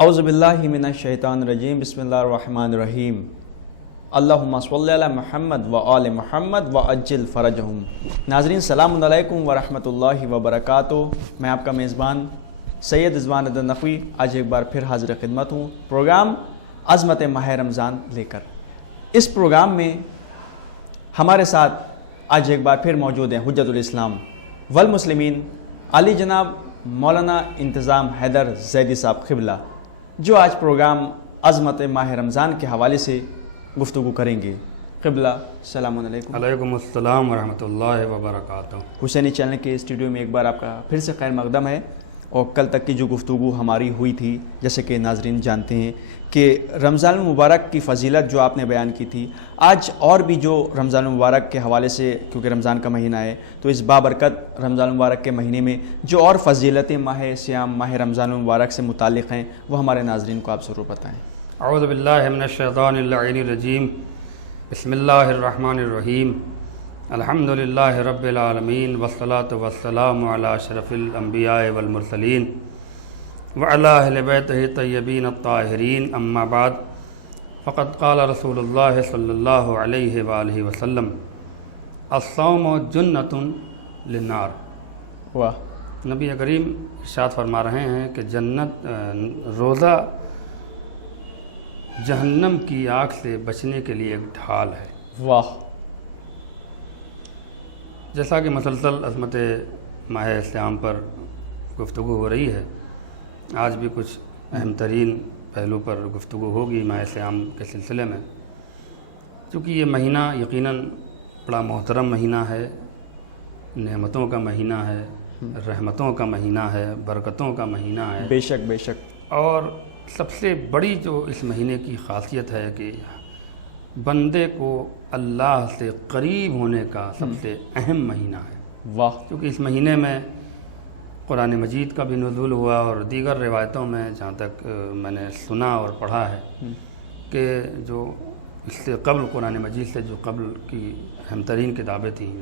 اعوذ باللہ من الشیطان الرجیم بسم اللہ الرحمن الرحیم اللہم صلی علی محمد و آل محمد و عجل فرجہم۔ ناظرین السلام علیکم ورحمۃ اللہ وبرکاتہ۔ میں آپ کا میزبان سید رضوان الدین نقوی آج ایک بار پھر حاضر خدمت ہوں پروگرام عظمت ماہ رمضان لے کر۔ اس پروگرام میں ہمارے ساتھ آج ایک بار پھر موجود ہیں حجت الاسلام والمسلمین علی جناب مولانا انتظام حیدر زیدی صاحب قبلہ، جو آج پروگرام عظمت ماہ رمضان کے حوالے سے گفتگو کریں گے۔ قبلہ السلام علیکم۔ علیکم السلام ورحمۃ اللہ وبرکاتہ۔ حسینی چینل کے اسٹوڈیو میں ایک بار آپ کا پھر سے خیر مقدم ہے۔ اور کل تک کی جو گفتگو ہماری ہوئی تھی، جیسے کہ ناظرین جانتے ہیں کہ رمضان المبارک کی فضیلت جو آپ نے بیان کی تھی، آج اور بھی جو رمضان المبارک کے حوالے سے، کیونکہ رمضان کا مہینہ ہے تو اس بابرکت رمضان المبارک کے مہینے میں جو اور فضیلتیں ماہ سیام ماہ رمضان المبارک سے متعلق ہیں وہ ہمارے ناظرین کو آپ ضرور بتائیں۔ اعوذ باللہ من الشیطان اللعین الرجیم، بسم اللہ الرحمن الرحیم، الحمد للہ رب العالمین، والصلاة والسلام علی اشرف الانبیاء والمرسلین وعلی اہل بیتہ الطیبین الطاہرین، اما بعد فقد قال رسول اللہ صلی اللہ علیہ وآلہ وسلم الصوم جنۃ للنار۔ واہ، نبی کریم ارشاد فرما رہے ہیں کہ روزہ جہنم کی آگ سے بچنے کے لیے ایک ڈھال ہے۔ واہ، جیسا کہ مسلسل عظمت ماہ سیام پر گفتگو ہو رہی ہے، آج بھی کچھ اہم ترین پہلو پر گفتگو ہوگی ماہ سیام کے سلسلے میں، چونکہ یہ مہینہ یقیناً بڑا محترم مہینہ ہے، نعمتوں کا مہینہ ہے، رحمتوں کا مہینہ ہے، برکتوں کا مہینہ ہے۔ بے شک بے شک۔ اور سب سے بڑی جو اس مہینے کی خاصیت ہے کہ بندے کو اللہ سے قریب ہونے کا سب سے اہم مہینہ ہے۔ واہ، کیونکہ اس مہینے میں قرآن مجید کا بھی نزول ہوا، اور دیگر روایتوں میں جہاں تک میں نے سنا اور پڑھا ہے کہ جو اس سے قبل قرآن مجید سے جو قبل کی اہم ترین کتابیں تھیں،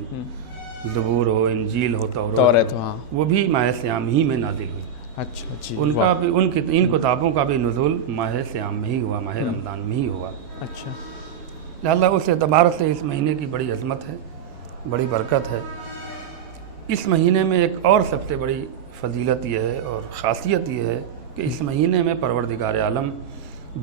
زبور ہو، انجیل ہو، توریت ہو، ہاں، وہ بھی ماہ سیام ہی میں نازل ہوئی۔ اچھا جی، ان کا بھی ان کتابوں کا بھی نزول ماہ سیام میں ہی ہوا، ماہ رمضان میں ہی ہوا۔ اچھا، لہذا اس اعتبار سے اس مہینے کی بڑی عظمت ہے، بڑی برکت ہے۔ اس مہینے میں ایک اور سب سے بڑی فضیلت یہ ہے اور خاصیت یہ ہے کہ اس مہینے میں پروردگار عالم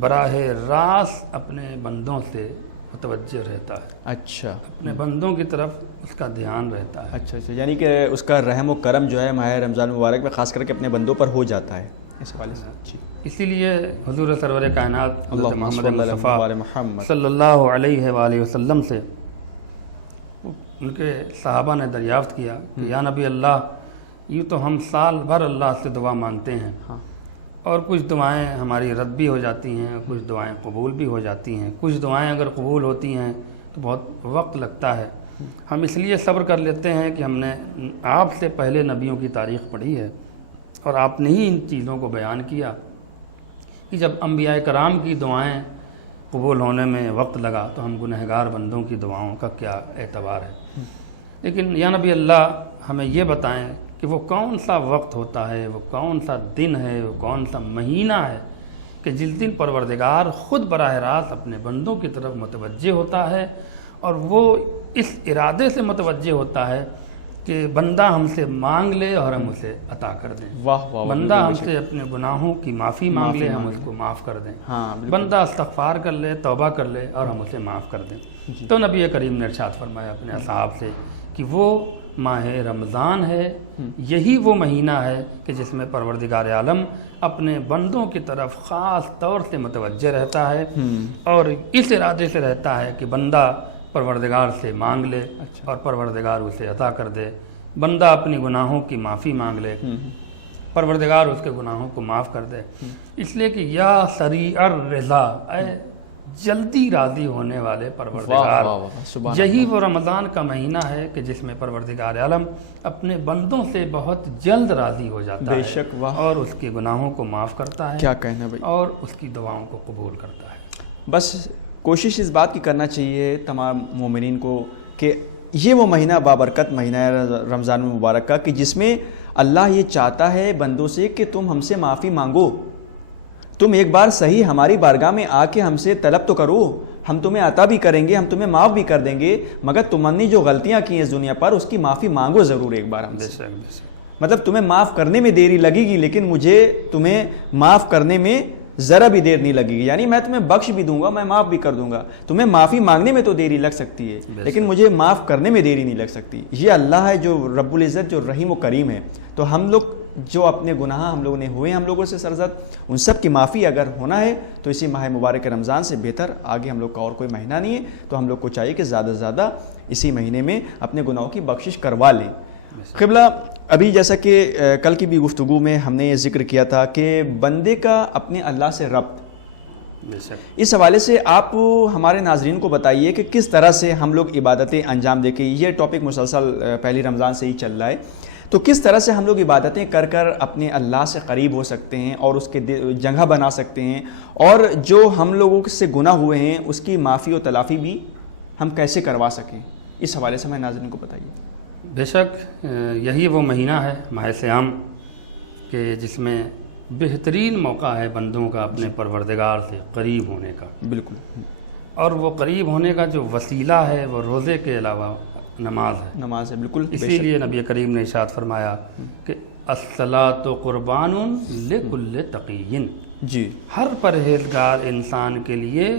براہ راست اپنے بندوں سے متوجہ رہتا ہے، اچھا، اپنے بندوں کی طرف اس کا دھیان رہتا ہے۔ اچھا اچھا، یعنی کہ اس کا رحم و کرم جو ہے ماہ رمضان مبارک میں خاص کر کے اپنے بندوں پر ہو جاتا ہے اس حوالے سے۔ جی، اسی لیے حضور سرور کائنات حضرت محمد مصطفیٰ محمد صلی اللہ علیہ وآلہ وسلم سے ان کے صحابہ نے دریافت کیا کہ یا نبی اللہ، یوں تو ہم سال بھر اللہ سے دعا مانگتے ہیں، ہاں، اور کچھ دعائیں ہماری رد بھی ہو جاتی ہیں، کچھ دعائیں قبول بھی ہو جاتی ہیں، کچھ دعائیں اگر قبول ہوتی ہیں تو بہت وقت لگتا ہے۔ ہم اس لیے صبر کر لیتے ہیں کہ ہم نے آپ سے پہلے نبیوں کی تاریخ پڑھی ہے، اور آپ نے ہی ان چیزوں کو بیان کیا کہ جب انبیاء کرام کی دعائیں قبول ہونے میں وقت لگا تو ہم گنہگار بندوں کی دعاؤں کا کیا اعتبار ہے۔ لیکن یا نبی اللہ، ہمیں یہ بتائیں کہ وہ کون سا وقت ہوتا ہے، وہ کون سا دن ہے، وہ کون سا مہینہ ہے کہ جس دن پروردگار خود براہ راست اپنے بندوں کی طرف متوجہ ہوتا ہے، اور وہ اس ارادے سے متوجہ ہوتا ہے کہ بندہ ہم سے مانگ لے اور ہم اسے عطا کر دیں۔ واہ واہ، بندہ ہم سے اپنے گناہوں کی معافی مانگ لے، ہم اس کو معاف کر دیں۔ ہاں، بندہ استغفار کر لے، توبہ کر لے اور ہم اسے معاف کر دیں۔ تو نبی کریم نے ارشاد فرمایا اپنے اصحاب سے کہ وہ ماہ رمضان ہے، یہی وہ مہینہ ہے کہ جس میں پروردگار عالم اپنے بندوں کی طرف خاص طور سے متوجہ رہتا ہے، اور اس ارادے سے رہتا ہے کہ بندہ پروردگار سے مانگ لے اور پروردگار اسے عطا کر دے۔ بندہ اپنی گناہوں کی معافی مانگ لے، پروردگار اس کے گناہوں کو معاف کر دے۔ اس لیے کہ یا سریع الرضا، اے جلدی راضی ہونے والے پروردگار، یہی وہ رمضان کا مہینہ ہے کہ جس میں پروردگار عالم اپنے بندوں سے بہت جلد راضی ہو جاتا ہے، بے شک، واہ، اور اس کے گناہوں کو معاف کرتا ہے، کیا کہنا بھائی، اور اس کی دعاؤں کو قبول کرتا ہے۔ بس کوشش اس بات کی کرنا چاہیے تمام مومنین کو کہ یہ وہ مہینہ بابرکت مہینہ ہے رمضان المبارک کا کہ جس میں اللہ یہ چاہتا ہے بندوں سے کہ تم ہم سے معافی مانگو، تم ایک بار صحیح ہماری بارگاہ میں آ کے ہم سے طلب تو کرو، ہم تمہیں عطا بھی کریں گے، ہم تمہیں معاف بھی کر دیں گے، مگر تم نے جو غلطیاں کی ہیں اس دنیا پر اس کی معافی مانگو ضرور ایک بار ہم سے۔ مطلب تمہیں معاف کرنے میں دیری لگے گی لیکن مجھے تمہیں معاف کرنے میں ذرا بھی دیر نہیں لگے گی، یعنی میں تمہیں بخش بھی دوں گا، میں معاف بھی کر دوں گا، تمہیں معافی مانگنے میں تو دیری لگ سکتی ہے لیکن مجھے معاف کرنے میں دیری نہیں لگ سکتی۔ یہ اللہ ہے جو رب العزت، جو رحیم و کریم ہے۔ تو ہم لوگ جو اپنے گناہ ہم لوگوں نے ہوئے ہم لوگوں سے سرزد، ان سب کی معافی اگر ہونا ہے تو اسی ماہ مبارک رمضان سے بہتر آگے ہم لوگ کا اور کوئی مہینہ نہیں ہے، تو ہم لوگ کو چاہیے کہ زیادہ سے زیادہ اسی مہینے میں اپنے گناہوں کی بخشش کروا لیں۔ قبلہ ابھی جیسا کہ کل کی بھی گفتگو میں ہم نے یہ ذکر کیا تھا کہ بندے کا اپنے اللہ سے ربط، اس حوالے سے آپ ہمارے ناظرین کو بتائیے کہ کس طرح سے ہم لوگ عبادتیں انجام دے کے، یہ ٹاپک مسلسل پہلی رمضان سے ہی چل رہا ہے، تو کس طرح سے ہم لوگ عبادتیں کر کر اپنے اللہ سے قریب ہو سکتے ہیں اور اس کے جگہ بنا سکتے ہیں، اور جو ہم لوگوں سے گناہ ہوئے ہیں اس کی معافی و تلافی بھی ہم کیسے کروا سکیں، اس حوالے سے ہمارے ناظرین کو بتائیے۔ بے شک یہی وہ مہینہ ہے ماہ صیام کہ جس میں بہترین موقع ہے بندوں کا اپنے پروردگار سے قریب ہونے کا۔ بالکل، اور وہ قریب ہونے کا جو وسیلہ ہے وہ روزے کے علاوہ نماز ہے۔ نماز ہے، بالکل۔ اسی لیے نبی کریم نے ارشاد فرمایا کہ الصلاۃ قربان لکل تقی، جی، ہر پرہیزگار انسان کے لیے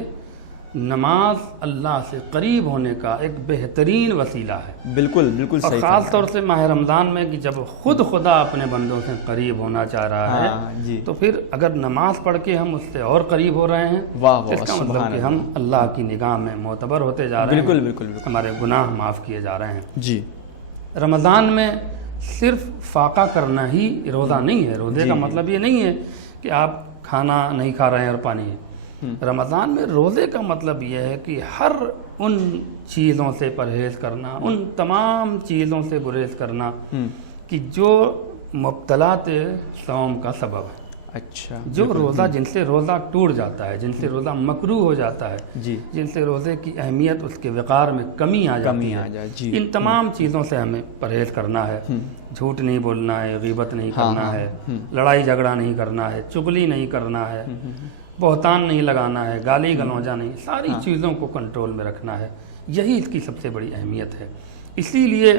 نماز اللہ سے قریب ہونے کا ایک بہترین وسیلہ ہے۔ بالکل بالکل اور صحیح، خاص طور سے ماہ رمضان میں کہ جب خود خدا اپنے بندوں سے قریب ہونا چاہ رہا ہے، جی، تو پھر اگر نماز پڑھ کے ہم اس سے اور قریب ہو رہے ہیں، واہ تو واہ، اس کا مطلب کہ ہم اللہ کی نگاہ میں معتبر ہوتے جا رہے ہیں، بالکل بالکل بالکل، ہمارے گناہ معاف کیے جا رہے ہیں۔ جی، رمضان میں صرف فاقہ کرنا ہی روزہ نہیں ہے۔ روزے کا مطلب یہ نہیں ہے کہ آپ کھانا نہیں کھا رہے ہیں اور پانی ہے۔ رمضان میں روزے کا مطلب یہ ہے کہ ہر ان چیزوں سے پرہیز کرنا، ان تمام چیزوں سے گریز کرنا کہ جو مبتلات صوم کا سبب ہے۔ اچھا، جو روزہ، جن سے روزہ ٹوٹ جاتا ہے، جن سے روزہ مکروہ ہو جاتا ہے، جی، جن سے روزے کی اہمیت، اس کے وقار میں کمی آ جاتی ہے، جی، ان تمام چیزوں سے ہمیں پرہیز کرنا ہے۔ جھوٹ نہیں بولنا ہے، غیبت نہیں کرنا ہے، لڑائی جھگڑا نہیں کرنا ہے، چغلی نہیں کرنا ہے، بہتان نہیں لگانا ہے، گالی گلوجہ نہیں، ساری چیزوں کو کنٹرول میں رکھنا ہے۔ یہی اس کی سب سے بڑی اہمیت ہے۔ اسی لیے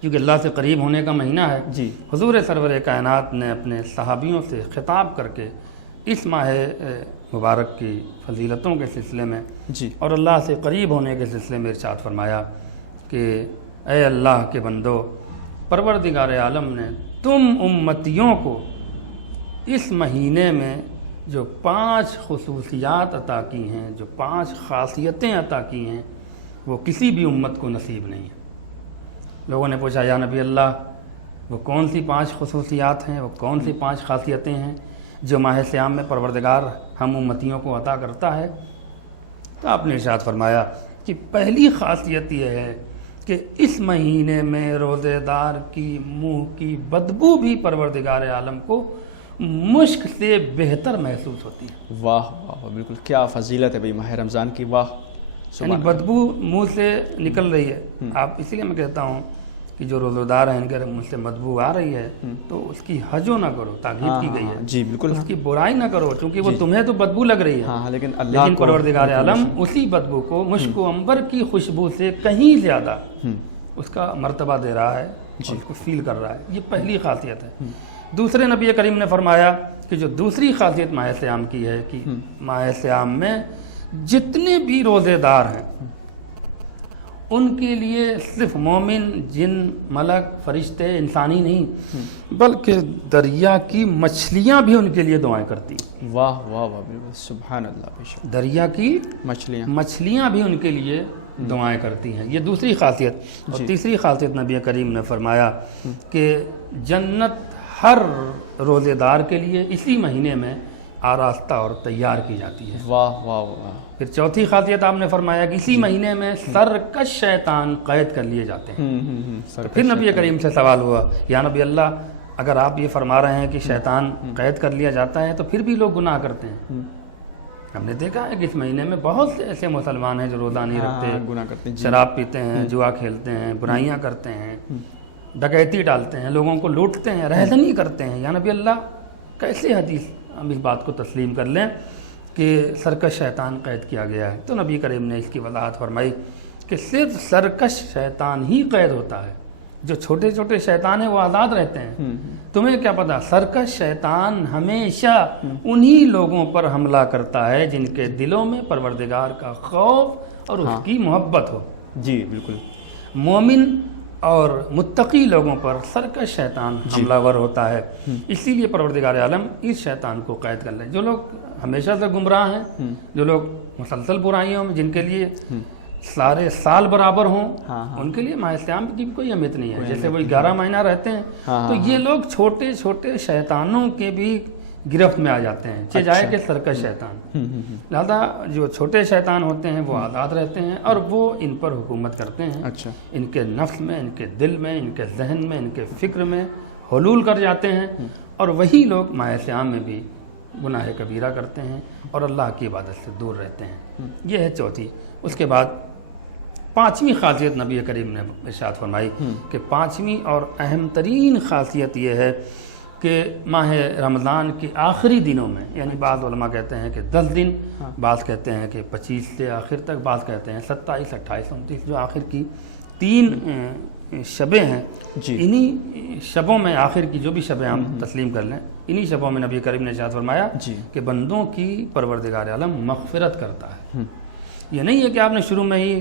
کیونکہ اللہ سے قریب ہونے کا مہینہ ہے، جی، حضور سرور کائنات نے اپنے صحابیوں سے خطاب کر کے اس ماہ مبارک کی فضیلتوں کے سلسلے میں جی، اور اللہ سے قریب ہونے کے سلسلے میں ارشاد فرمایا کہ اے اللہ کے بندو، پروردگار عالم نے تم امتیوں کو اس مہینے میں جو 5 خصوصیات عطا کی ہیں، جو 5 خاصیتیں عطا کی ہیں، وہ کسی بھی امت کو نصیب نہیں ہیں۔ لوگوں نے پوچھا یا نبی اللہ، وہ کون سی 5 خصوصیات ہیں، وہ کون سی 5 خاصیتیں ہیں جو ماہ صیام میں پروردگار ہم امتیوں کو عطا کرتا ہے؟ تو آپ نے ارشاد فرمایا کہ پہلی خاصیت یہ ہے کہ اس مہینے میں روزے دار کی منہ کی بدبو بھی پروردگار عالم کو مشک سے بہتر محسوس ہوتی ہے۔ واہ واہ، بالکل، کیا فضیلت ہے بھائی ماہ رمضان کی، واہ، یعنی بدبو منہ سے نکل رہی ہے۔ آپ اسی لیے میں کہتا ہوں کہ جو روزہ دار ہیں، اگر منہ سے بدبو آ رہی ہے تو اس کی حجو نہ کرو، تاکید کی گئی ہے، جی بالکل، اس کی برائی نہ کرو، چونکہ وہ تمہیں تو بدبو لگ رہی ہے، ہاں، لیکن پروردگار عالم اسی بدبو کو مشک و عنبر کی خوشبو سے کہیں زیادہ اس کا مرتبہ دے رہا ہے، اور اس کو فیل کر رہا ہے۔ یہ پہلی خاصیت ہے۔ دوسرے نبی کریم نے فرمایا کہ جو دوسری خاصیت ماہ صیام کی ہے کہ ماہ صیام میں جتنے بھی روزے دار ہیں ان کے لیے صرف مومن، جن، ملک، فرشتے، انسانی نہیں بلکہ دریا کی مچھلیاں بھی ان کے لیے دعائیں کرتی ہیں۔ واہ واہ واہ، بالکل، سبحان اللہ، بے شک، دریا کی مچھلیاں بھی ان کے لیے دعائیں کرتی ہیں۔ یہ دوسری خاصیت۔ اور تیسری خاصیت نبی کریم نے فرمایا کہ جنت ہر روزے دار کے لیے اسی مہینے میں آراستہ اور تیار کی جاتی ہے۔ واہ واہ واہ۔ پھر چوتھی خاصیت آپ نے فرمایا کہ اسی مہینے میں سرکش شیطان قید کر لیے جاتے ہیں۔ پھر نبی کریم سے سوال ہوا یا نبی اللہ، اگر آپ یہ فرما رہے ہیں کہ شیطان قید کر لیا جاتا ہے تو پھر بھی لوگ گناہ کرتے ہیں۔ ہم نے دیکھا ہے کہ اس مہینے میں بہت سے ایسے مسلمان ہیں جو روزہ نہیں رکھتے، گناہ کرتے ہیں، شراب پیتے ہیں، جوا کھیلتے ہیں، برائیاں کرتے ہیں، ڈکیتی ڈالتے ہیں، لوگوں کو لوٹتے ہیں، رہزنی کرتے ہیں۔ یا نبی اللہ، کیسے حدیث ہم اس بات کو تسلیم کر لیں کہ سرکش شیطان قید کیا گیا ہے، تو نبی کریم نے اس کی وضاحت فرمائی کہ صرف سرکش شیطان ہی قید ہوتا ہے، جو چھوٹے چھوٹے شیطان ہیں وہ آزاد رہتے ہیں۔ تمہیں کیا پتا، سرکش شیطان ہمیشہ انہی لوگوں پر حملہ کرتا ہے جن کے دلوں میں پروردگار کا خوف اور اس کی محبت ہو۔ جی بالکل، مومن اور متقی لوگوں پر سرکش شیطان حملہ ور ہوتا ہے، اسی لیے پروردگار عالم اس شیطان کو قید کر لے۔ جو لوگ ہمیشہ سے گمراہ ہیں، جو لوگ مسلسل برائیوں میں، جن کے لیے سارے سال برابر ہوں، ان کے لیے ماہ صیام کی کوئی اہمیت نہیں ہے، جیسے وہ 11 مہینہ رہتے ہیں، تو یہ لوگ چھوٹے چھوٹے شیطانوں کے بھی گرفت میں آ جاتے ہیں، چہ جائے کہ سرکش شیطان۔ لہذا جو چھوٹے شیطان ہوتے ہیں وہ آزاد رہتے ہیں اور وہ ان پر حکومت کرتے ہیں، ان کے نفس میں، ان کے دل میں، ان کے ذہن میں، ان کے فکر میں حلول کر جاتے ہیں، اور وہی لوگ ماہ صیام میں بھی گناہ کبیرہ کرتے ہیں اور اللہ کی عبادت سے دور رہتے ہیں۔ یہ ہے چوتھی۔ اس کے بعد پانچویں خاصیت نبی کریم نے ارشاد فرمائی کہ پانچویں اور اہم ترین خاصیت یہ ہے کہ ماہ رمضان کے آخری دنوں میں، یعنی بعض علماء کہتے ہیں کہ 10 دن، بعض کہتے ہیں کہ 25 سے آخر تک، بعض کہتے ہیں 27، 28، 29، جو آخر کی 3 شبیں ہیں، انہی شبوں میں، آخر کی جو بھی شبیں ہم تسلیم کر لیں، انہی شبوں میں نبی کریم نے ارشاد فرمایا کہ بندوں کی پروردگار عالم مغفرت کرتا ہے۔ یہ نہیں ہے کہ آپ نے شروع میں ہی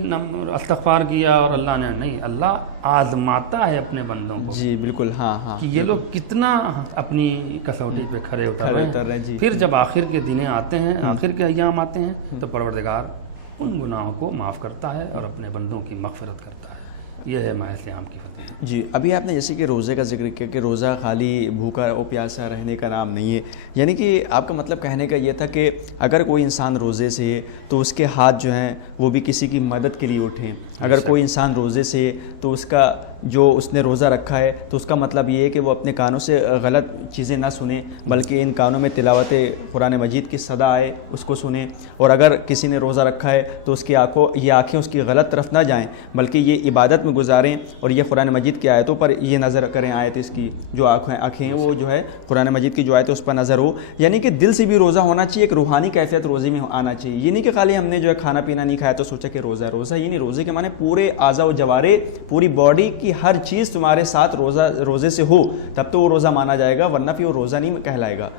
استغفار کیا اور اللہ نے، نہیں، اللہ آزماتا ہے اپنے بندوں کو۔ جی بالکل، ہاں کہ یہ لوگ کتنا اپنی کسوٹی پہ کھرے اتر رہے ہیں۔ پھر جب آخر کے دن آتے ہیں، آخر کے ایام آتے ہیں، تو پروردگار ان گناہوں کو معاف کرتا ہے اور اپنے بندوں کی مغفرت کرتا ہے۔ یہ ہے ماہ صیام کی فضیلت۔ جی، ابھی آپ نے جیسے کہ روزے کا ذکر کیا کہ روزہ خالی بھوکا اور پیاسا رہنے کا نام نہیں ہے، یعنی کہ آپ کا مطلب کہنے کا یہ تھا کہ اگر کوئی انسان روزے سے ہے تو اس کے ہاتھ جو ہیں وہ بھی کسی کی مدد کے لیے اٹھیں، اگر کوئی انسان روزے سے ہے تو اس کا جو اس نے روزہ رکھا ہے تو اس کا مطلب یہ ہے کہ وہ اپنے کانوں سے غلط چیزیں نہ سنیں، بلکہ ان کانوں میں تلاوت قرآن مجید کی صدا آئے اس کو سنیں، اور اگر کسی نے روزہ رکھا ہے تو اس کی آنکھیں اس کی غلط طرف نہ جائیں بلکہ یہ عبادت میں گزاریں، اور یہ قرآن مجید کی آیتوں پر یہ نظر کریں، آیت اس کی جو آنکھیں ہیں وہ جو ہے قرآن مجید کی جو آیت ہے اس پر نظر ہو، یعنی کہ دل سے بھی روزہ ہونا چاہیے، ایک روحانی کیفیت روزے میں آنا چاہیے۔ یہ نہیں کہ خالی ہم نے جو ہے کھانا پینا نہیں کھایا تو سوچا کہ روزہ یہ نہیں، روزے کے معنی پورے اعضاء و جوارے، پوری باڈی کی ہر چیز تمہارے ساتھ روزے سے ہو تب تو وہ روزہ مانا جائے گا، ورنہ پھر وہ روزہ نہیں کہلائے گا۔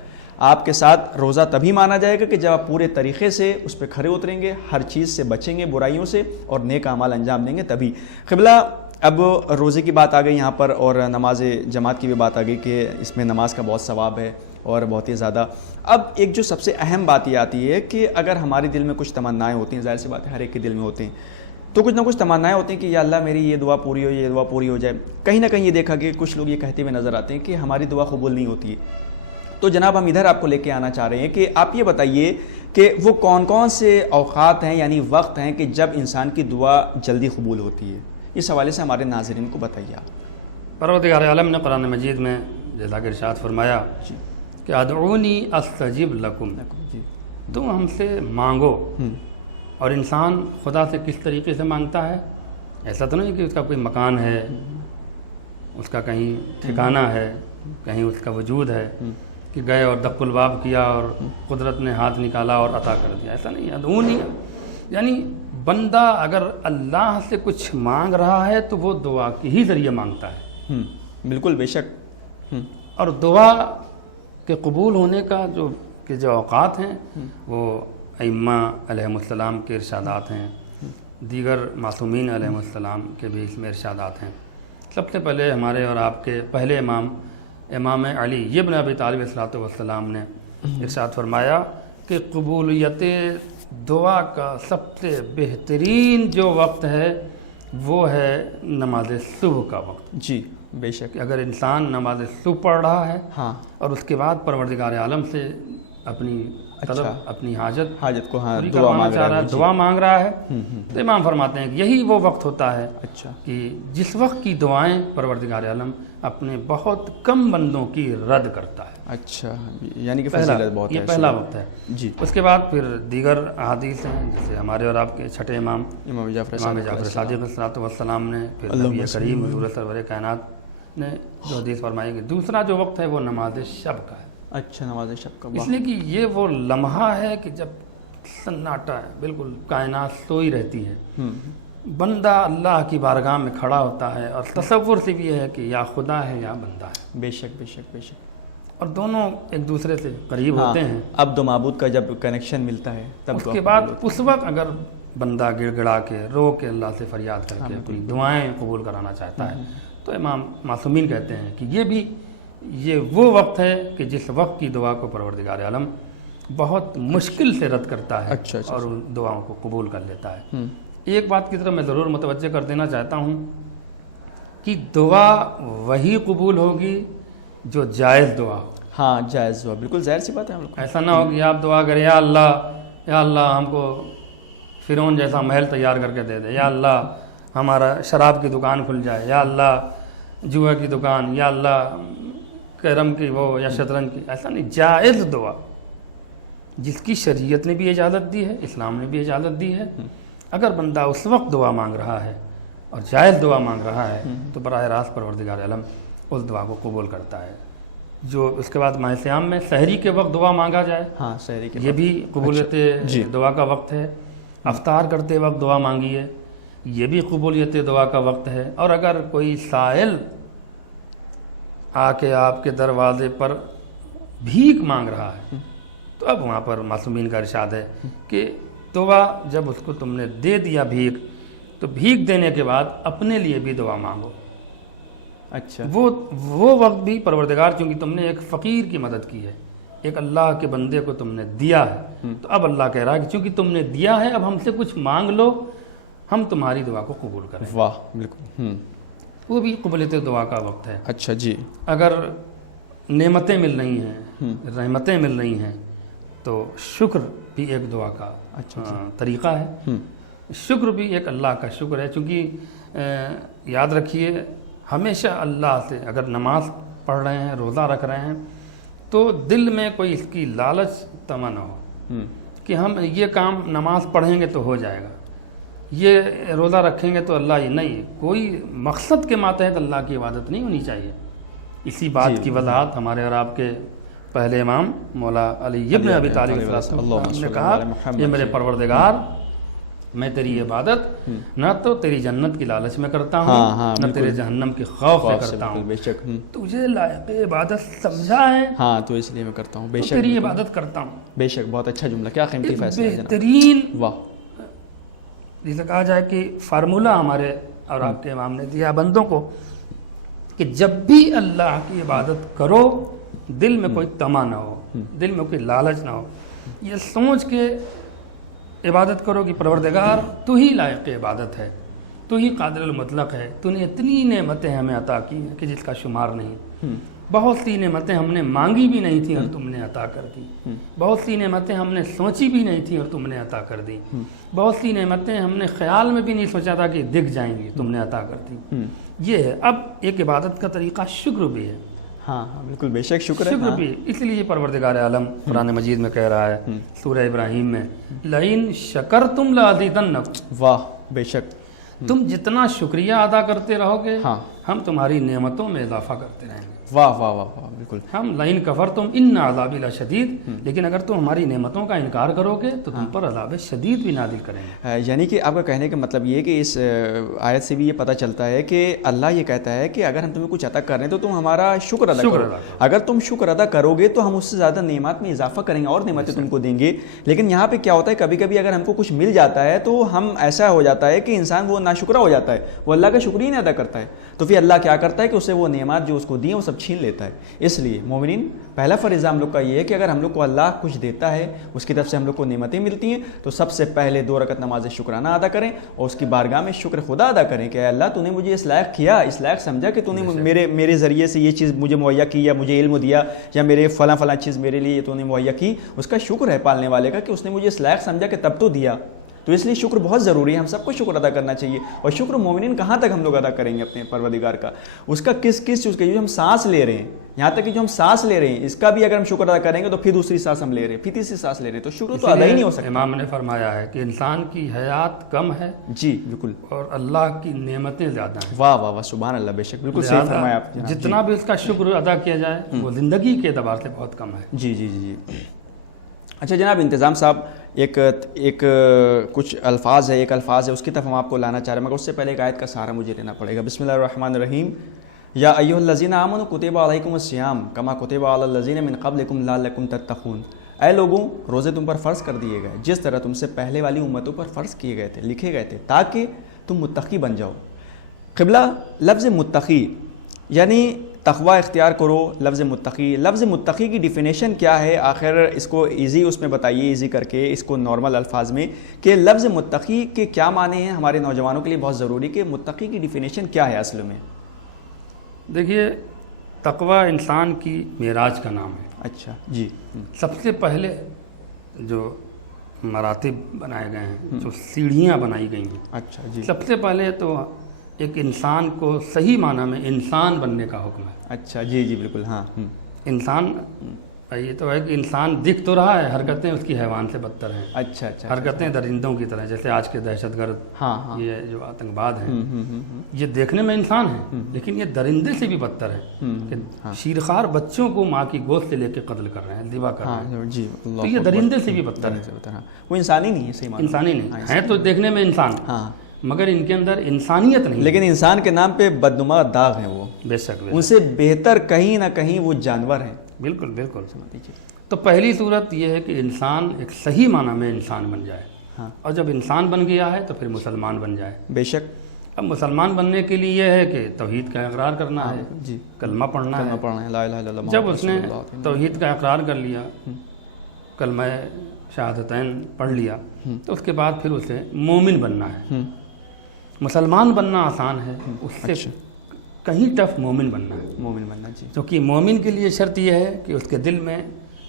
آپ کے ساتھ روزہ تبھی مانا جائے گا کہ جب آپ پورے طریقے سے اس پہ کھڑے اتریں گے، ہر چیز سے بچیں گے، برائیوں سے، اور نیک اعمال انجام دیں گے تبھی۔ قبلہ اب روزے کی بات آ گئی یہاں پر، اور نماز جماعت کی بھی بات آ گئی کہ اس میں نماز کا بہت ثواب ہے اور بہت ہی زیادہ۔ اب ایک جو سب سے اہم بات یہ آتی ہے کہ اگر ہمارے دل میں کچھ تمنائیں ہوتی ہیں، ظاہر سی بات ہے ہر ایک کے دل میں ہوتے ہیں، تو کچھ نہ کچھ تمنائیں ہوتی ہیں کہ یا اللہ میری یہ دعا پوری ہو، یہ دعا پوری ہو جائے۔ کہیں نہ کہیں یہ دیکھا کہ کچھ لوگ یہ کہتے ہوئے نظر آتے ہیں کہ ہماری دعا قبول نہیں ہوتی ہے۔ تو جناب ہم ادھر آپ کو لے کے آنا چاہ رہے ہیں کہ آپ یہ بتائیے کہ وہ کون کون سے اوقات ہیں، یعنی وقت ہیں کہ جب انسان کی دعا جلدی قبول ہوتی ہے، اس حوالے سے ہمارے ناظرین کو بتائیے آپ۔ پروردگار عالم نے قرآن مجید میں جیسا کہ ارشاد فرمایا کہ ادعونی استجب لکم، تم ہم سے مانگو۔ اور انسان خدا سے کس طریقے سے مانگتا ہے؟ ایسا تو نہیں کہ اس کا کوئی مکان ہے، اس کا کہیں ٹھکانہ ہے، کہیں اس کا وجود ہے کہ گئے اور دق الباب کیا اور قدرت نے ہاتھ نکالا اور عطا کر دیا، ایسا نہیں ہے۔ ادعونی یعنی بندہ اگر اللہ سے کچھ مانگ رہا ہے تو وہ دعا کے ہی ذریعے مانگتا ہے۔ بالکل، بے شک۔ اور دعا کے قبول ہونے کا جو اوقات ہیں وہ ائمہ علیہم السلام کے ارشادات ہیں، دیگر معصومین علیہم السلام کے بھی اس میں ارشادات ہیں۔ سب سے پہلے ہمارے اور آپ کے پہلے امام علی ابن ابی طالب علیہ السلام نے ارشاد فرمایا کہ قبولیت دعا کا سب سے بہترین جو وقت ہے وہ ہے نماز صبح کا وقت۔ جی بے شک۔ اگر انسان نماز صبح پڑھ رہا ہے اور اس کے بعد پروردگار عالم سے اپنی طلب، اپنی حاجت کو دعا مانگ رہا ہے، تو امام فرماتے ہیں کہ یہی وہ وقت ہوتا ہے کہ جس وقت کی دعائیں پروردگار عالم اپنے بہت کم بندوں کی رد کرتا ہے۔ اچھا، یعنی کہ فضیلت بہت ہے، یہ پہلا وقت ہے۔ جی، اس کے بعد پھر دیگر احادیث ہیں، جیسے ہمارے اور آپ کے چھٹے امام جعفر صادق صادق والسلام نے، پھر نبی کریم حضور سرور کائنات نے جو حدیث فرمائی کہ دوسرا جو وقت ہے وہ نماز شب کا ہے۔ اچھا نماز شب کا، اس لیے کہ یہ وہ لمحہ ہے کہ جب سناٹا ہے، بالکل کائنات سوئی رہتی ہے، بندہ اللہ کی بارگاہ میں کھڑا ہوتا ہے اور تصور سے بھی ہے کہ یا خدا ہے یا بندہ ہے، بے شک بے شک بے شک، اور دونوں ایک دوسرے سے قریب ہوتے ہیں۔ اب دو معبود کا جب کنیکشن ملتا ہے تب اس کے بعد اس وقت اگر بندہ گڑ گڑا کے رو کے اللہ سے فریاد کر کے اپنی دعائیں قبول کرانا چاہتا ہے، تو امام معصومین کہتے ہیں کہ یہ وہ وقت ہے کہ جس وقت کی دعا کو پروردگار عالم بہت مشکل سے رد کرتا ہے اور ان دعاؤں کو قبول کر لیتا ہے۔ ایک بات کی طرف میں ضرور متوجہ کر دینا چاہتا ہوں کہ دعا وہی قبول ہوگی جو جائز دعا ہو۔ ہاں جائز دعا، بالکل ظاہر سی بات ہے، ہم لوگ ایسا نہ ہو کہ آپ دعا کریں یا اللہ ہم کو فرعون جیسا محل تیار کر کے دے دے، یا اللہ ہمارا شراب کی دکان کھل جائے، یا اللہ جوا کی دکان، یا اللہ کیرم کی وہ یا شطرنج کی، ایسا نہیں۔ جائز دعا جس کی شریعت نے بھی اجازت دی ہے، اسلام نے بھی اجازت دی ہے، اگر بندہ اس وقت دعا مانگ رہا ہے اور جائز دعا مانگ رہا ہے تو براہ راست پروردگار عالم اس دعا کو قبول کرتا ہے۔ جو اس کے بعد ماہ صیام میں سحری کے وقت دعا مانگا جائے، ہاں سحری کے یہ بھی قبولیت دعا کا وقت ہے۔ افطار کرتے وقت دعا مانگیے، یہ بھی قبولیت دعا کا وقت ہے۔ اور اگر کوئی سائل آ کے آپ کے دروازے پر بھیک مانگ رہا ہے تو اب وہاں پر معصومین کا ارشاد ہے کہ دعا جب اس کو تم نے دے دیا بھیک، تو بھیک دینے کے بعد اپنے لیے بھی دعا مانگو۔ اچھا، وہ وقت بھی پروردگار، چونکہ تم نے ایک فقیر کی مدد کی ہے، ایک اللہ کے بندے کو تم نے دیا ہے، تو اب اللہ کہہ رہا ہے کہ چونکہ تم نے دیا ہے اب ہم سے کچھ مانگ لو، ہم تمہاری دعا کو قبول کریں۔ واہ، بالکل، وہ بھی قبولیت دعا کا وقت ہے۔ اچھا جی، اگر نعمتیں مل رہی ہیں، رحمتیں مل رہی ہیں، تو شکر بھی ایک دعا کا طریقہ ہے۔ شکر بھی ایک اللہ کا شکر ہے، چونکہ یاد رکھیے ہمیشہ اللہ سے اگر نماز پڑھ رہے ہیں، روزہ رکھ رہے ہیں، تو دل میں کوئی اس کی لالچ تما نہ ہو کہ ہم یہ کام نماز پڑھیں گے تو ہو جائے گا، یہ روزہ رکھیں گے تو اللہ یہ نہیں، کوئی مقصد کے ماتحت اللہ کی عبادت نہیں ہونی چاہیے۔ اسی بات کی وضاحت ہمارے اور آپ کے پہلے امام مولا علی ابن ابی طالب نے کہا کہ میرے پروردگار، میں تیری عبادت نہ تو تیری جنت کی لالچ میں کرتا ہوں، نہ تیرے جہنم کی خوف میں کرتا ہوں، بے شک تجھے لائق عبادت سمجھا ہے، ہاں تو اس لیے میں کرتا ہوں، بے شک تیری عبادت کرتا ہوں۔ بے شک، بہت اچھا جملہ، کیا قیمتی فیصلہ ہے جناب، بہترین، واہ، جسے کہا جائے کہ فارمولہ ہمارے اور آپ کے امام نے دیا بندوں کو کہ جب بھی اللہ کی عبادت کرو دل میں کوئی تما نہ ہو، دل میں کوئی لالچ نہ ہو، یہ سوچ کے عبادت کرو کہ پروردگار تو ہی لائق عبادت ہے، تو ہی قادر المطلق ہے، تو نے اتنی نعمتیں ہمیں عطا کی ہیں کہ جس کا شمار نہیں، بہت سی نعمتیں ہم نے مانگی بھی نہیں تھیں اور تم نے عطا کر دی، بہت سی نعمتیں ہم نے سوچی بھی نہیں تھیں اور تم نے عطا کر دی، بہت سی نعمتیں ہم نے خیال میں بھی نہیں سوچا تھا کہ دکھ جائیں گی، تم نے عطا کر دی۔ یہ ہے۔ اب ایک عبادت کا طریقہ شکر بھی ہے، ہاں بالکل، بے شک شکر ہے، شکر بھی، اس لیے پروردگار عالم قرآن مجید میں کہہ رہا ہے سورہ ابراہیم میں، لئن شکرتم لازیدنکم، واہ، بے شک، تم جتنا شکریہ ادا کرتے رہو گے ہم تمہاری نعمتوں میں اضافہ کرتے رہیں گے۔ واہ واہ واہ واہ، بالکل، ہم لئن کفرتم ان عذابی لشدید، لیکن اگر تم ہماری نعمتوں کا انکار کرو گے تو تم پر عذاب شدید بھی نازل کریں گے۔ یعنی کہ آپ کا کہنے کا مطلب یہ ہے کہ اس آیت سے بھی یہ پتہ چلتا ہے کہ اللہ یہ کہتا ہے کہ اگر ہم تمہیں کچھ عطا کر رہے ہیں تو تم ہمارا شکر ادا کرو، اگر تم شکر ادا کرو گے تو ہم اس سے زیادہ نعمات میں اضافہ کریں گے اور نعمتیں تم کو دیں گے۔ لیکن یہاں پہ کیا ہوتا ہے، کبھی کبھی اگر ہم کو کچھ مل جاتا ہے تو ہم ایسا ہو جاتا ہے کہ انسان وہ ناشکرا ہو جاتا ہے، وہ اللہ کا شکر ہی نہیں ادا کرتا ہے، تو پھر اللہ کیا کرتا ہے کہ اسے وہ نعمات جو اس کو دی ہیں وہ سب چھین لیتا ہے۔ اس لیے مومنین پہلا فرض ہم لوگ کا یہ ہے کہ اگر ہم لوگ کو اللہ کچھ دیتا ہے، اس کی طرف سے ہم لوگ کو نعمتیں ملتی ہیں، تو سب سے پہلے 2 رکعت نماز شکرانہ ادا کریں اور اس کی بارگاہ میں شکر خدا ادا کریں کہ اے اللہ تو نے مجھے اس لائق کیا، اس لائق سمجھا کہ تو نے میرے ذریعے سے یہ چیز مجھے مہیا کی، یا مجھے علم دیا، یا میرے فلاں چیز میرے لیے تو نے مہیا کی، اس کا شکر ہے پالنے والے کا کہ اس نے مجھے اس لائق سمجھا کہ تب تو دیا۔ تو اس لیے شکر بہت ضروری ہے، ہم سب کو شکر ادا کرنا چاہیے. اور شکر مومنین کہاں تک ہم لوگ ادا کریں گے اپنے پروردگار کا؟ اس کا کس چیز کا، جو ہم سانس لے رہے ہیں، یہاں تک کہ جو ہم سانس لے رہے ہیں اس کا بھی اگر ہم شکر ادا کریں گے تو پھر دوسری سانس ہم لے رہے ہیں، پھر تیسری سانس لے رہے ہیں، تو شکر تو ادا ہی نہیں ہو سکتا. امام نے فرمایا ہے کہ انسان کی حیات کم ہے جی بالکل. اور اللہ کی نعمتیں زیادہ ہیں. واہ واہ واہ، سبحان اللہ، بے شک بالکل صحیح فرمایا آپ نے. جتنا بھی اس کا شکر ادا کیا جائے وہ زندگی کے اعتبار سے بہت کم ہے. جی جی جی جی. اچھا جناب انتظام صاحب، ایک کچھ الفاظ ہے، ایک الفاظ ہے، اس کی طرف ہم آپ کو لانا چاہ رہے ہیں، مگر اس سے پہلے ایک آیت کا سہارا مجھے لینا پڑے گا. بسم اللہ الرحمن الرحیم. یا ایھا الذین آمنوا کتب علیکم الصیام کما کتب علی الذین من قبلکم لعلکم تتقون. اے لوگوں، روزے تم پر فرض کر دیے گئے جس طرح تم سے پہلے والی امتوں پر فرض کیے گئے تھے، لکھے گئے تھے، تاکہ تم متقی بن جاؤ. قبلہ لفظ متقی یعنی تقوی اختیار کرو. لفظ متقی کی ڈیفینیشن کیا ہے؟ آخر اس کو ایزی اس میں بتائیے، ایزی کر کے اس کو نارمل الفاظ میں، کہ لفظ متقی کے کیا معنی ہیں ہمارے نوجوانوں کے لیے بہت ضروری، کہ متقی کی ڈیفینیشن کیا ہے اصل میں؟ دیکھیے، تقوی انسان کی معراج کا نام ہے. اچھا جی. سب سے پہلے جو مراتب بنائے گئے ہیں، جو سیڑھیاں بنائی گئی ہیں، اچھا جی. سب سے پہلے تو ایک انسان کو صحیح معنی میں انسان بننے کا حکم ہے. اچھا جی جی بالکل. ہاں. انسان یہ تو ہے کہ انسان دکھ تو رہا ہے، حرکتیں اس کی حیوان سے بدتر ہیں. اچھا اچھا. حرکتیں درندوں کی طرح، جیسے آج کے دہشت گرد، ہاں. یہ جو آتنکواد ہیں، یہ دیکھنے میں انسان ہیں لیکن یہ درندے سے بھی بدتر ہے کہ شیرخوار بچوں کو ماں کی گود سے لے کے قتل کر رہے ہیں، ذبح کر رہے ہیں. جی. تو یہ درندے سے بھی بدتر ہے. وہ انسانی نہیں ہے، صحیح معنی. انسانی نہیں ہے، تو دیکھنے میں انسان ہاں، مگر ان کے اندر انسانیت نہیں. لیکن انسان کے نام پہ بدنما داغ ہیں وہ. بے شک ان سے بہتر کہیں نہ کہیں وہ جانور ہیں. بالکل بالکل. تو پہلی صورت یہ ہے کہ انسان ایک صحیح معنی میں انسان بن جائے. ہاں. اور جب انسان بن گیا ہے تو پھر مسلمان بن جائے. بے شک. اب مسلمان بننے کے لیے یہ ہے کہ توحید کا اقرار کرنا ہے، جی. کلمہ پڑھنا ہے. لا الہ الا اللہ. جب اس نے توحید کا اقرار کر لیا، کلمہ شہادتین پڑھ لیا، تو اس کے بعد پھر اسے مومن بننا ہے. مسلمان بننا آسان ہے، اس سے کہیں ٹف مومن بننا ہے. مومن بننا. جی. کیونکہ مومن کے لیے شرط یہ ہے کہ اس کے دل میں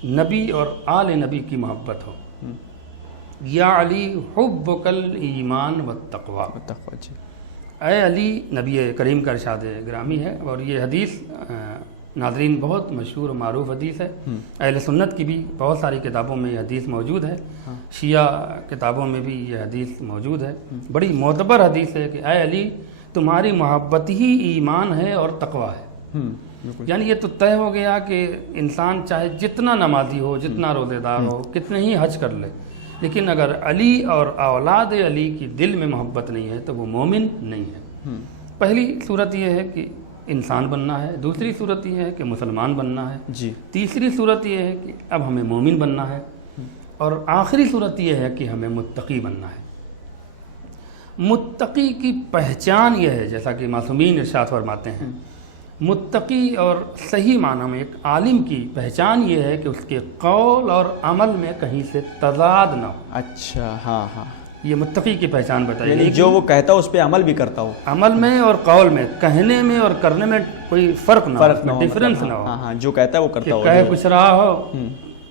نبی اور آل نبی کی محبت ہو. یا علی حبک الایمان والتقوی. جی. اے علی، نبی کریم کا ارشاد گرامی ہے. اور یہ حدیث ناظرین بہت مشہور و معروف حدیث ہے. اہل سنت کی بھی بہت ساری کتابوں میں یہ حدیث موجود ہے. شیعہ کتابوں میں بھی یہ حدیث موجود ہے. بڑی معتبر حدیث ہے کہ اے علی، تمہاری محبت ہی ایمان ہے اور تقوی ہے. یعنی یہ تو طے ہو گیا کہ انسان چاہے جتنا نمازی ہو، جتنا روزے دار ہو، کتنے ہی حج کر لے، لیکن اگر علی اور اولاد علی کی دل میں محبت نہیں ہے تو وہ مومن نہیں ہے. پہلی صورت یہ ہے کہ انسان بننا ہے. دوسری صورت یہ ہے کہ مسلمان بننا ہے. جی. تیسری صورت یہ ہے کہ اب ہمیں مومن بننا ہے. اور آخری صورت یہ ہے کہ ہمیں متقی بننا ہے. متقی کی پہچان یہ ہے، جیسا کہ معصومین ارشاد فرماتے ہیں، متقی اور صحیح معنی میں ایک عالم کی پہچان یہ ہے کہ اس کے قول اور عمل میں کہیں سے تضاد نہ ہو. اچھا. ہاں ہاں. یہ متقی کی پہچان بتائی. یعنی جو وہ کہتا ہو اس پہ عمل بھی کرتا ہو. عمل میں اور قول میں، کہنے میں اور کرنے میں کوئی فرق نہ ہو، ڈفرنس نہ ہو. ہاں ہاں. جو کہتا ہے وہ کرتا ہو. کہہ کچھ رہا ہو،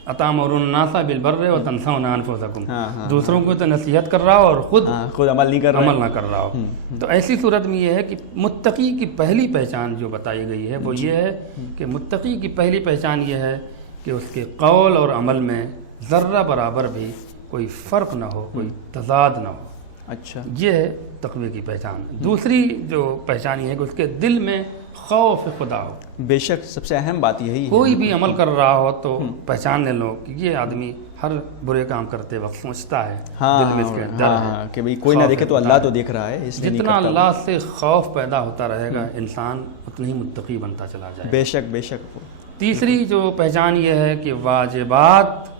اتامرون الناس بالبر وتنسون انفسکم، دوسروں کو تو نصیحت کر رہا ہو اور خود عمل نہیں کر رہا، عمل نہ کر رہا ہو. تو ایسی صورت میں یہ ہے کہ متقی کی پہلی پہچان جو بتائی گئی ہے وہ یہ ہے کہ متقی کی پہلی پہچان یہ ہے کہ اس کے قول اور عمل میں ذرہ برابر بھی کوئی فرق نہ ہو، کوئی تضاد نہ ہو. اچھا. یہ ہے تقوی کی پہچان. دوسری جو پہچان یہ ہے کہ اس کے دل میں خوف خدا ہو. بے شک سب سے اہم بات یہی ہے. کوئی بھی عمل کر رہا ہو تو پہچاننے لو کہ یہ آدمی ہر برے کام کرتے وقت سوچتا ہے، دل میں اس کے ڈر ہے کہ بھئی کوئی نہ دیکھے تو اللہ تو دیکھ رہا ہے. جتنا اللہ سے خوف پیدا ہوتا رہے گا انسان اتنا ہی متقی بنتا چلا جائے. بے شک بے شک. تیسری جو پہچان یہ ہے کہ واجبات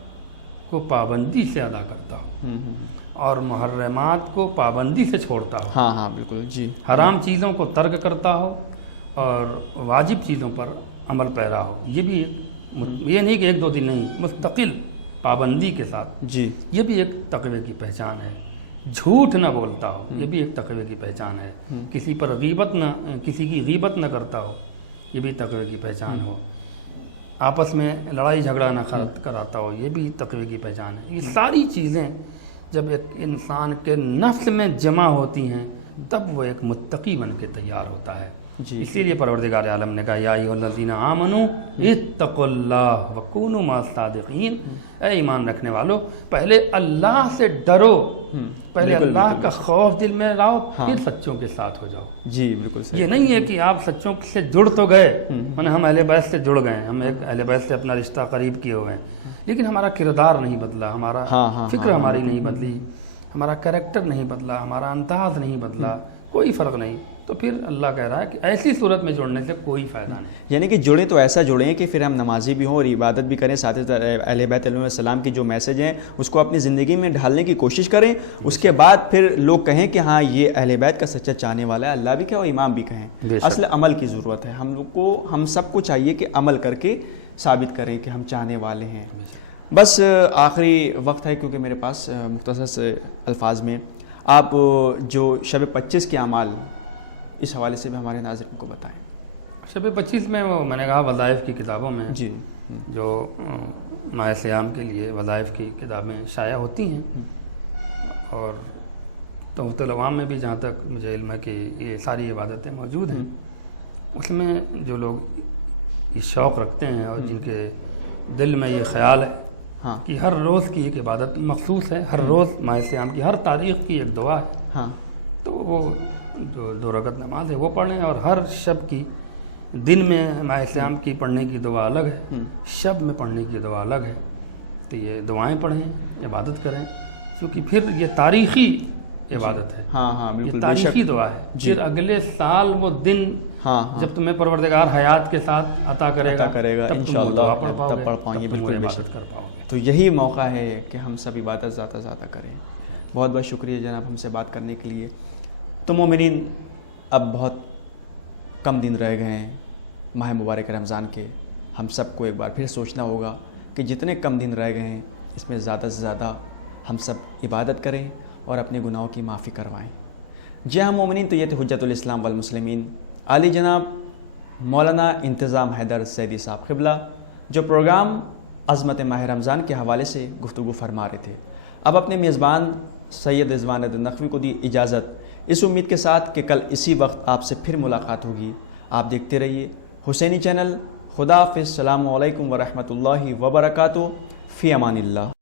کو پابندی سے ادا کرتا ہو اور محرمات کو پابندی سے چھوڑتا ہو. ہاں ہاں بالکل. جی. حرام چیزوں کو ترک کرتا ہو اور واجب چیزوں پر عمل پیرا ہو. یہ بھی یہ نہیں کہ ایک دو دن نہیں، مستقل پابندی کے ساتھ. جی. یہ بھی ایک تقوی کی پہچان ہے. جھوٹ نہ بولتا ہو، یہ بھی ایک تقوی کی پہچان ہے. کسی پر کسی کی غیبت نہ کرتا ہو، یہ بھی تقوی کی پہچان ہو. آپس میں لڑائی جھگڑا نہ کراتا ہو، یہ بھی تقوی کی پہچان ہے. یہ ساری چیزیں جب ایک انسان کے نفس میں جمع ہوتی ہیں تب وہ ایک متقی بن کے تیار ہوتا ہے. جی اسی لیے پروردگار عالم نے کہا یا ایھا الذین آمنوا اتقوا اللہ وکونوا مع الصادقین. اے ایمان رکھنے والو پہلے اللہ سے ڈرو, پہلے اللہ کا خوف دل میں لاؤ, پھر سچوں کے ساتھ ہو جاؤ. جی بالکل صحیح. یہ نہیں ہے کہ آپ سچوں سے جڑ تو گئے, مانے ہم اہل بیت سے جڑ گئے, ہم ایک اہل بیت سے اپنا رشتہ قریب کیے ہوئے ہیں, لیکن ہمارا کردار نہیں بدلا, ہمارا فکر ہماری نہیں بدلی, ہمارا کریکٹر نہیں بدلا, ہمارا انداز نہیں بدلا, کوئی فرق نہیں. تو پھر اللہ کہہ رہا ہے کہ ایسی صورت میں جڑنے سے کوئی فائدہ نہیں. یعنی کہ جڑیں تو ایسا جڑیں کہ پھر ہم نمازی بھی ہوں اور عبادت بھی کریں, ساتھ اہل بیت علیہ السلام کی جو میسج ہیں اس کو اپنی زندگی میں ڈھالنے کی کوشش کریں. اس کے بعد پھر لوگ کہیں کہ ہاں یہ اہل بیت کا سچا چاہنے والا ہے, اللہ بھی کہے اور امام بھی کہیں. اصل عمل کی ضرورت ہے. ہم لوگ کو, ہم سب کو چاہیے کہ عمل کر کے ثابت کریں کہ ہم چاہنے والے ہیں. بس آخری وقت ہے کیونکہ میرے پاس مختصر سے الفاظ میں آپ جو شب 25 کے اعمال اس حوالے سے بھی ہمارے ناظرین کو بتائیں. شب 25 میں وہ میں نے کہا وظائف کی کتابوں میں جی جو ماہ صیام کے لیے وظائف کی کتابیں شائع ہوتی ہیں, اور تحفۃ العوام میں بھی جہاں تک مجھے علم ہے کہ یہ ساری عبادتیں موجود ہیں. اس میں جو لوگ یہ شوق رکھتے ہیں اور جن کے دل میں یہ خیال ہے کہ ہر روز کی ایک عبادت مخصوص ہے, ہر روز ماہ صیام کی ہر تاریخ کی ایک دعا ہے, تو وہ جو 2 رکعت نماز ہے وہ پڑھیں. اور ہر شب کی, دن میں ماہ صیام کی پڑھنے کی دعا الگ ہے, شب میں پڑھنے کی دعا الگ ہے. تو یہ دعائیں پڑھیں, عبادت کریں, کیونکہ پھر یہ تاریخی عبادت ہے, یہ تاریخی دعا ہے. پھر اگلے سال وہ دن جب تمہیں پروردگار حیات کے ساتھ عطا کرے گا انشاءاللہ تب پڑھ پاؤں گے, بالکل عبادت کر پاؤ گے. تو یہی موقع ہے کہ ہم سب عبادت زیادہ کریں. بہت بہت شکریہ جناب ہم سے بات کرنے کے لیے. تو مومنین, اب بہت کم دن رہ گئے ہیں ماہ مبارک رمضان کے. ہم سب کو ایک بار پھر سوچنا ہوگا کہ جتنے کم دن رہ گئے ہیں اس میں زیادہ سے زیادہ ہم سب عبادت کریں اور اپنے گناہوں کی معافی کروائیں. جی ہاں مومنین, تو یہ تھے حجت الاسلام والمسلمین عالی جناب مولانا انتظام حیدر سیدی صاحب قبلہ, جو پروگرام عظمت ماہ رمضان کے حوالے سے گفتگو فرما رہے تھے. اب اپنے میزبان سید رضوان الدین نقوی کو دی اجازت, اس امید کے ساتھ کہ کل اسی وقت آپ سے پھر ملاقات ہوگی. آپ دیکھتے رہیے حسینی چینل. خدا حافظ. السلام علیکم ورحمۃ اللہ وبرکاتہ. فی امان اللہ.